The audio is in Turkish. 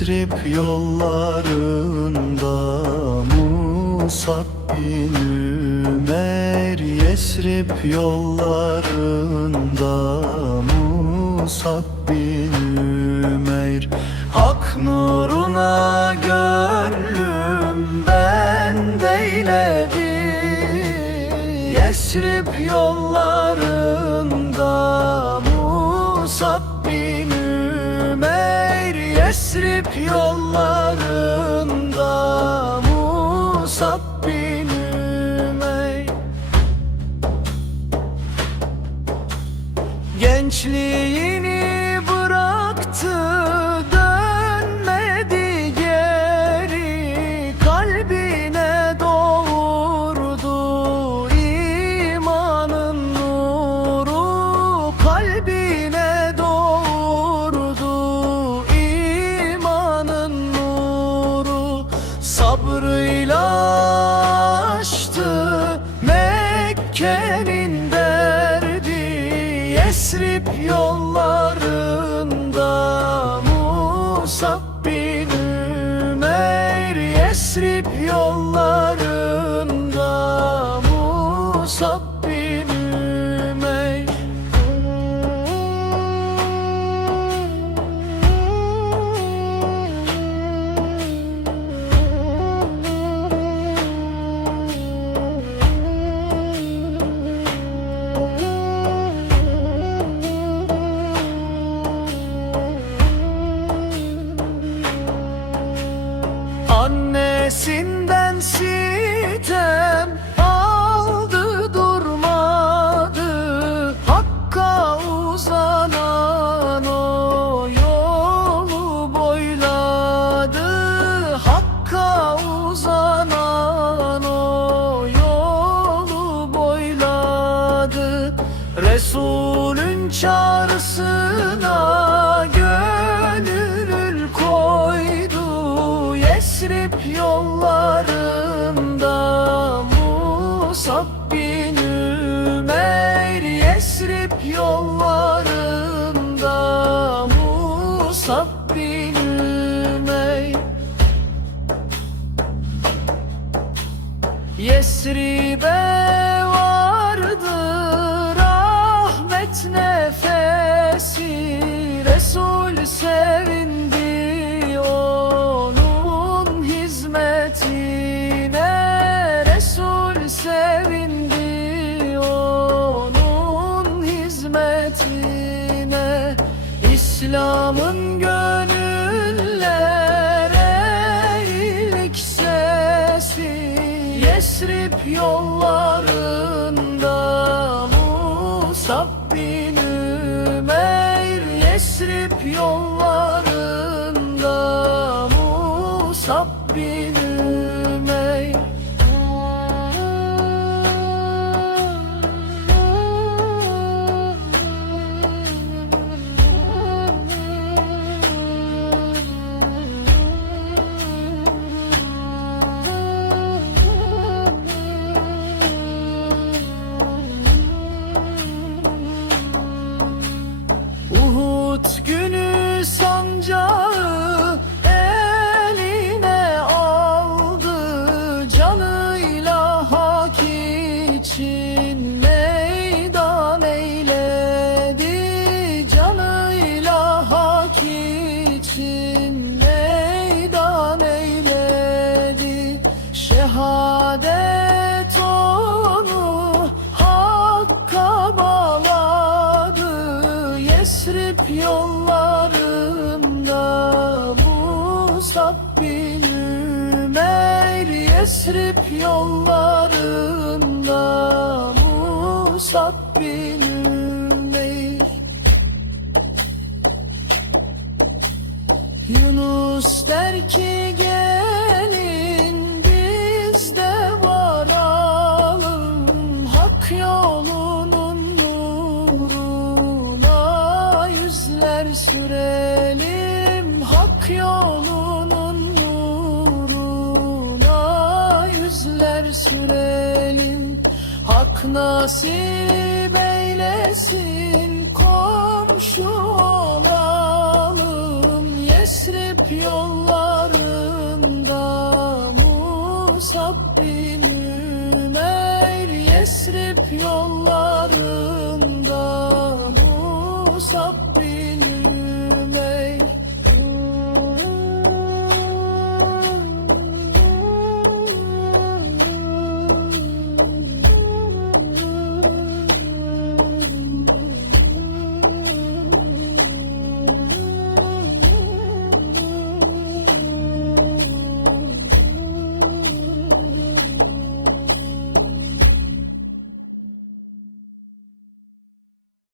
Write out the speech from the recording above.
Yesrib yollarında Musab bin Ümer Yesrib yollarında Musab bin Ümer. Hak nuruna gönlüm ben deyledi Yesrib yollarında Musab yollarında Musab bin Ümeyr. Gençliğini Annesinden sitem aldı durmadı. Hakka uzanan o yolu boyladı. Hakka uzanan o yolu boyladı. Resulün çağrısına yollarında Musab bin Ümeyr Yesrib yollarında Musab bin Ümeyr Yesrib'e vardı rahmet nefesi Resul sevindi İslam'ın gönüllere iyilik sesi Yesrib yollarında Musab bin Ümeyr Yesrib yollarında Yesrib yollarında Musab bin Ümeyr. Yunus der ki gelin biz de varalım. Hak yolunun nuruna yüzler sürelim. Hak yolunun Hak nasip eylesin komşu olalım Yesrib yollarında Musab bin Ümeyr Yesrib yollarında Musab